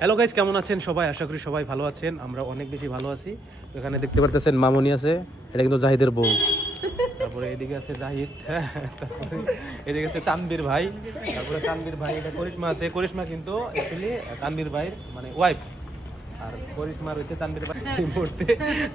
Hello guys, কেমন আছেন সবাই? আশা করি সবাই ভালো আছেন। আমরা অনেক বেশি ভালো আছি। এখানে দেখতে পারতেছেন মামনি আছে, এটা কিন্তু জাহিদের বউ। তারপরে এদিকে আছে জাহিদ, তারপরে এদিকে আছে তানবীর ভাই, তারপরে তানবীর ভাই এটা করিশ্মা আছে। করিশ্মা কিন্তু অ্যাকচুয়ালি তানবীর ভাইয়ের মানে ওয়াইফ, আর করিশ্মা রয়েছে তানবীর ভাই পড়তে।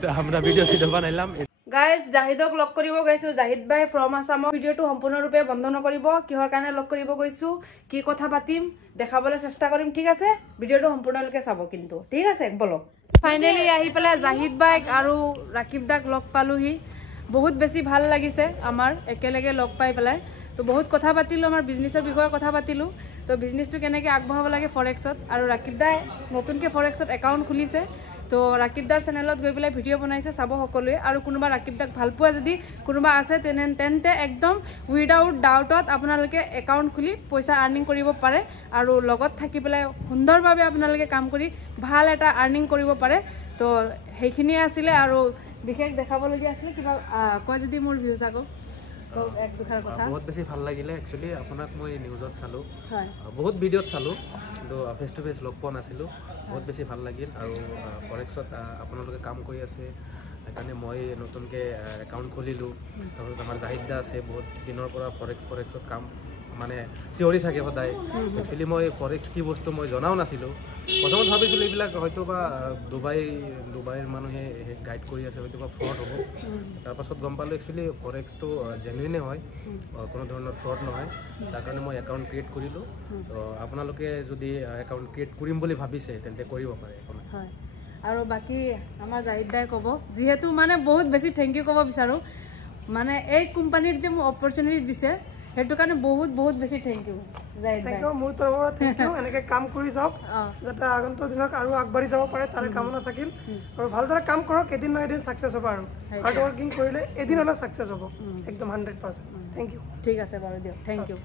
তো আমরা ভিডিও বানাইলাম। গাইজ জাহিদক লগ কৰিব গৈছো। জাহিদ ভাই ফ্ৰম আসামৰ। ভিডিঅ'টো সম্পূৰ্ণৰূপে বন্ধ নকৰিব। কিহৰ কাৰণে লগ কৰিব গৈছো, কি কথা পাতিম দেখাবলৈ চেষ্টা কৰিম, ঠিক আছে? ভিডিঅ'টো সম্পূৰ্ণলৈকে চাব কিন্তু, ঠিক আছে? বলক। ফাইনেলি আহি পেলাই জাহিদ বাইক আৰু ৰাকিব দাক লগ পালোহি। বহুত বেছি ভাল লাগিছে আমাৰ একেলগে লগ পাই পেলাই। তো বহুত কথা পাতিলোঁ, আমাৰ বিজনেছৰ বিষয়ে কথা পাতিলোঁ। তো বিজনেছটো কেনেকৈ আগবঢ়াব লাগে ফৰেক্সত, আৰু ৰাকিব দাই নতুনকৈ ফৰেক্সত একাউণ্ট খুলিছে। তো ৰাকিব দাৰ চেনেলত গৈ পেলাই ভিডিঅ' বনাইছে, চাব সকলোৱে। আৰু কোনোবা ৰাকিব দাক ভাল পোৱা যদি কোনোবা আছে তেন্তে একদম উইদাউট ডাউটত আপোনালোকে একাউণ্ট খুলি পইচা আৰ্নিং কৰিব পাৰে, আৰু লগত থাকি পেলাই সুন্দৰভাৱে আপোনালোকে কাম কৰি ভাল এটা আৰ্নিং কৰিব পাৰে। তো সেইখিনিয়ে আছিলে, আৰু বিশেষ দেখাবলগীয়া আছিলে কিবা কয় যদি মোৰ ভিউজ আকৌ এক দুখাৰ কথা। বহুত বেছি ভাল লাগিলে একচুৱেলি। আপোনাক মই নিউজত চালোঁ, হয়, বহুত ভিডিঅ'ত চালোঁ, কিন্তু ফেচ টু ফেচ লগ পোৱা নাছিলোঁ। বহুত বেছি ভাল লাগিল। আৰু ফৰেক্সত আপোনালোকে কাম কৰি আছে, সেইকাৰণে মই নতুনকৈ একাউণ্ট খুলিলোঁ। তাৰপিছত আমাৰ জাহিদ দা আছে, বহুত দিনৰ পৰা ফৰেক্সত কাম মানে চিঞৰি থাকে সদায়। একচুৱেলি মই ফৰেক্স কি বস্তু মই জনাও নাছিলোঁ। প্ৰথমত ভাবিছিলোঁ এইবিলাক হয়তো বা ডুবাইৰ মানুহে গাইড কৰি আছে, হয়তো বা ফ্ৰড হ'ব। তাৰপাছত গম পালোঁ একচুৱেলি ফৰেক্সটো জেনুইনে হয়, কোনো ধৰণৰ ফ্ৰড নহয়। তাৰ কাৰণে মই একাউণ্ট ক্ৰিয়েট কৰিলোঁ। তো আপোনালোকে যদি একাউণ্ট ক্ৰিয়েট কৰিম বুলি ভাবিছে তেন্তে কৰিব পাৰে। হয়, আৰু বাকী আমাৰ জাহিদ দাই ক'ব, যিহেতু মানে বহুত বেছি থেংক ইউ ক'ব বিচাৰোঁ। মানে এই কোম্পানীত যে মোক অপৰচুনিটি দিছে, সেইটো কাৰণে বহুত বহুত বেছি থেংক ইউ জাহিদ দাই। মোৰ তৰফৰ পৰা থেংক ইউ। এনেকৈ কাম কৰি যাওক, যাতে আগন্তুক দিনত আৰু আগবাঢ়ি যাব পাৰে, তাৰে কামনা থাকিল। আৰু ভালদৰে কাম কৰক, এদিন নহয় এদিন ছাকচেছ হ'ব। আৰু হাৰ্ড ৱৰ্কিং কৰিলে এদিন হ'লে ছাকচেছ হ'ব একদম 100%। Thank you. ঠিক আছে বাৰু, দিয়ক, থেংক ইউ।